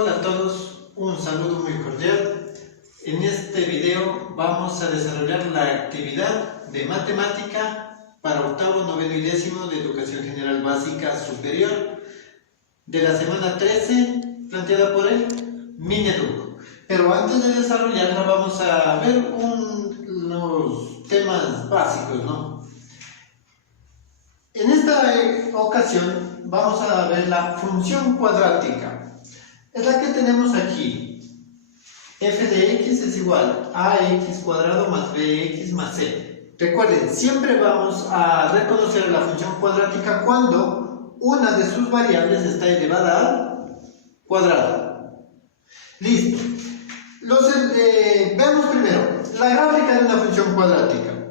Hola a todos, un saludo muy cordial. En este video vamos a desarrollar la actividad de matemática para octavo, noveno y décimo de Educación General Básica Superior de la semana 13, planteada por el Mineduc. Pero antes de desarrollarla vamos a ver unos temas básicos, ¿no? En esta ocasión vamos a ver la función cuadrática. Es la que tenemos aquí. F de x es igual a x cuadrado más bx más c. Recuerden, siempre vamos a reconocer la función cuadrática cuando una de sus variables está elevada al cuadrado. Listo. Veamos primero la gráfica de una función cuadrática.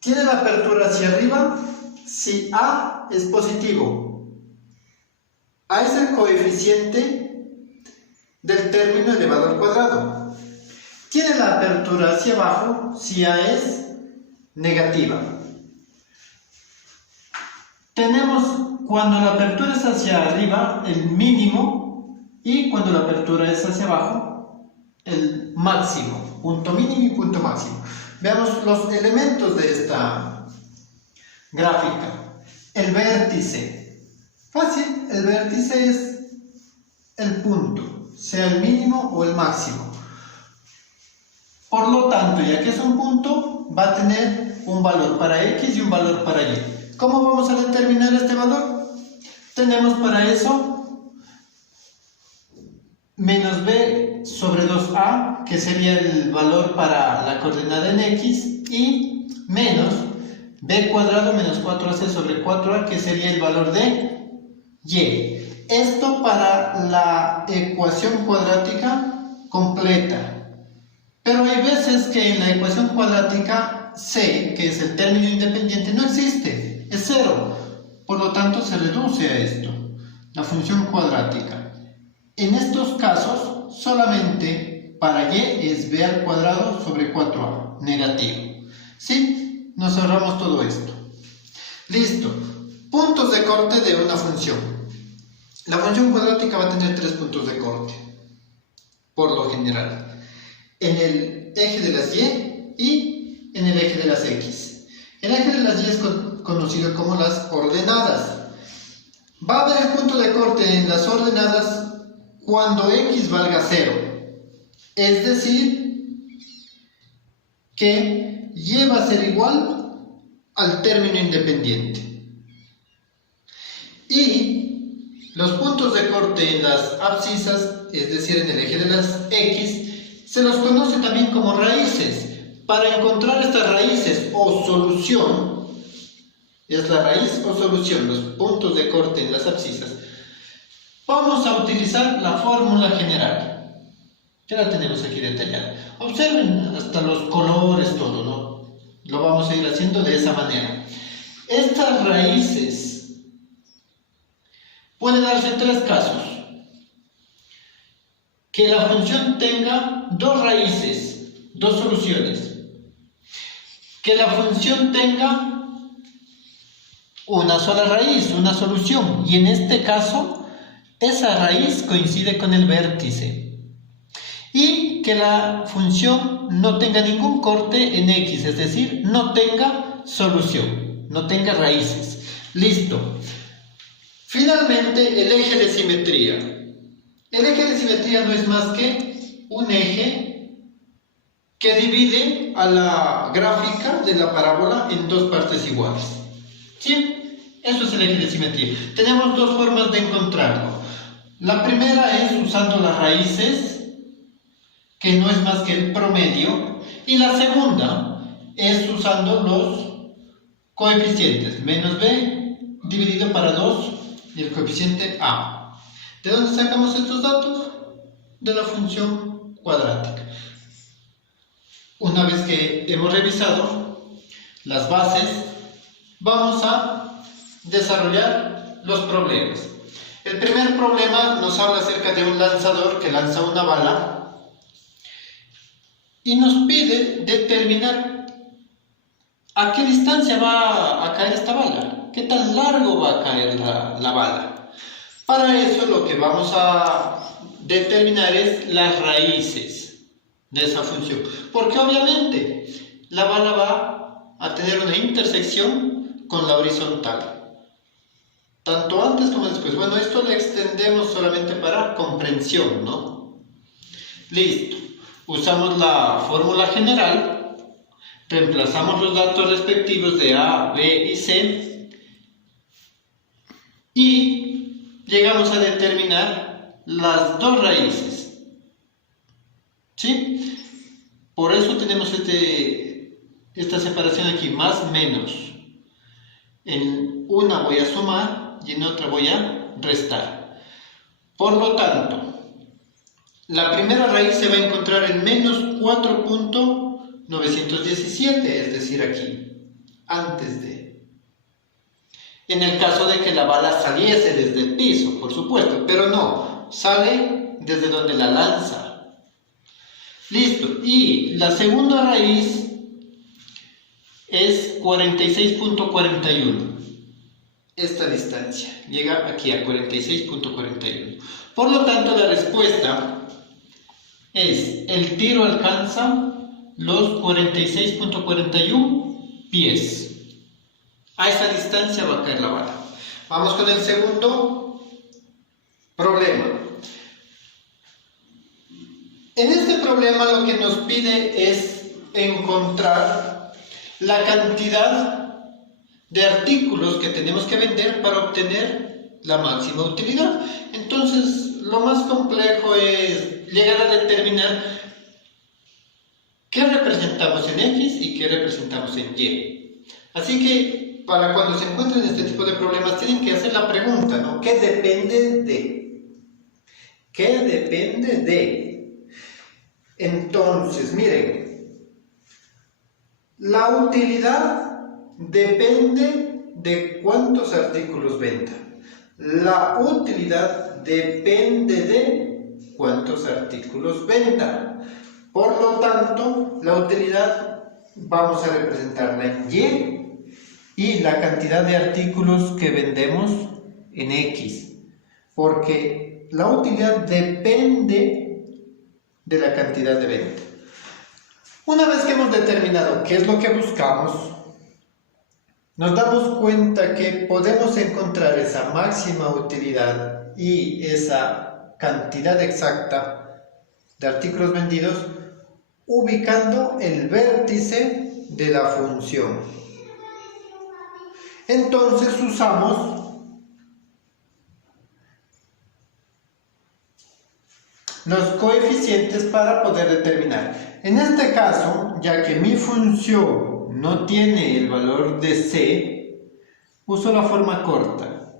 Tiene la apertura hacia arriba si a es positivo. A es el coeficiente del término elevado al cuadrado. Tiene la apertura hacia abajo si a es negativa. Tenemos cuando la apertura es hacia arriba el mínimo y cuando la apertura es hacia abajo el máximo, punto mínimo y punto máximo. Veamos los elementos de esta gráfica. El vértice. Fácil, el vértice es el punto, sea el mínimo o el máximo. Por lo tanto, ya que es un punto, va a tener un valor para x y un valor para y. ¿Cómo vamos a determinar este valor? Tenemos para eso menos b sobre 2a, que sería el valor para la coordenada en x, y menos b cuadrado menos 4ac sobre 4a, que sería el valor de y. Esto para la ecuación cuadrática completa. Pero hay veces que en la ecuación cuadrática c, que es el término independiente, no existe, es cero. Por lo tanto, se reduce a esto, la función cuadrática. En estos casos, solamente para y es b al cuadrado sobre 4a, negativo. ¿Sí? Nos ahorramos todo esto. Listo. Puntos de corte de una función. La función cuadrática va a tener 3 puntos de corte, por lo general. En el eje de las y en el eje de las x. El eje de las y es conocido como las ordenadas. Va a haber el punto de corte en las ordenadas cuando x valga 0. Es decir, que y va a ser igual al término independiente. Y los puntos de corte en las abscisas, es decir, en el eje de las x, se los conoce también como raíces. Para encontrar estas raíces o solución, es la raíz o solución, los puntos de corte en las abscisas, vamos a utilizar la fórmula general. Ya la tenemos aquí detallada. Observen hasta los colores, todo, ¿no? Lo vamos a ir haciendo de esa manera. Estas raíces puede darse en 3 casos. Que la función tenga 2 raíces, 2 soluciones. Que la función tenga una sola raíz, una solución. Y en este caso, esa raíz coincide con el vértice. Y que la función no tenga ningún corte en x, es decir, no tenga solución, no tenga raíces. Listo. Finalmente, el eje de simetría. El eje de simetría no es más que un eje que divide a la gráfica de la parábola en 2 partes iguales. ¿Sí? Eso es el eje de simetría. Tenemos 2 formas de encontrarlo. La primera es usando las raíces, que no es más que el promedio. Y la segunda es usando los coeficientes. Menos b dividido para 2 y el coeficiente a. ¿De dónde sacamos estos datos? De la función cuadrática. Una vez que hemos revisado las bases, vamos a desarrollar los problemas. El primer problema nos habla acerca de un lanzador que lanza una bala y nos pide determinar a qué distancia va a caer esta bala. ¿Qué tan largo va a caer la bala? Para eso lo que vamos a determinar es las raíces de esa función. Porque obviamente la bala va a tener una intersección con la horizontal. Tanto antes como después. Bueno, esto lo extendemos solamente para comprensión, ¿no? Listo. Usamos la fórmula general. Reemplazamos los datos respectivos de A, B y C. Y llegamos a determinar las dos raíces. ¿Sí? Por eso tenemos esta separación aquí, más menos. En una voy a sumar y en otra voy a restar. Por lo tanto, la primera raíz se va a encontrar en menos 4.917, es decir, aquí, antes de. En el caso de que la bala saliese desde el piso, por supuesto, pero no, sale desde donde la lanza. Listo, y la segunda raíz es 46.41. Esta distancia llega aquí a 46.41. Por lo tanto, la respuesta es: el tiro alcanza los 46.41 pies. A esa distancia va a caer la bala. Vamos con el segundo problema. En este problema lo que nos pide es encontrar la cantidad de artículos que tenemos que vender para obtener la máxima utilidad. Entonces, lo más complejo es llegar a determinar qué representamos en X y qué representamos en Y. Así que, para cuando se encuentren este tipo de problemas, tienen que hacer la pregunta, ¿no? ¿Qué depende de? ¿Qué depende de? Entonces, miren, la utilidad depende de cuántos artículos venda. La utilidad depende de cuántos artículos venda. Por lo tanto, la utilidad vamos a representarla en Y la cantidad de artículos que vendemos en X. Porque la utilidad depende de la cantidad de venta. Una vez que hemos determinado qué es lo que buscamos, nos damos cuenta que podemos encontrar esa máxima utilidad y esa cantidad exacta de artículos vendidos ubicando el vértice de la función. Entonces usamos los coeficientes para poder determinar. En este caso, ya que mi función no tiene el valor de C, uso la forma corta.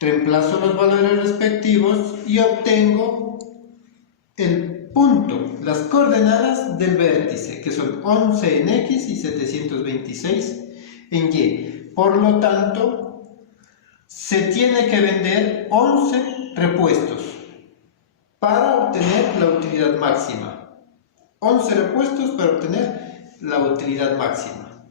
Reemplazo los valores respectivos y obtengo el punto, las coordenadas del vértice, que son 11 en X y 726 en Y. Por lo tanto, se tiene que vender 11 repuestos para obtener la utilidad máxima. 11 repuestos para obtener la utilidad máxima.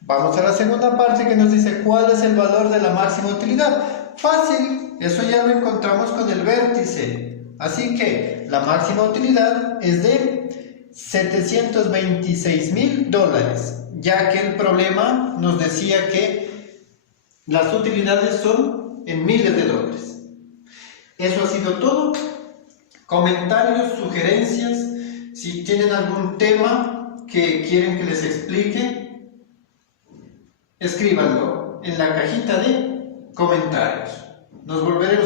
Vamos a la segunda parte que nos dice cuál es el valor de la máxima utilidad. Fácil, eso ya lo encontramos con el vértice. Así que la máxima utilidad es de $726,000, ya que el problema nos decía que las utilidades son en miles de dólares. Eso ha sido todo. Comentarios, sugerencias, si tienen algún tema que quieren que les explique, escríbanlo en la cajita de comentarios. Nos volveremos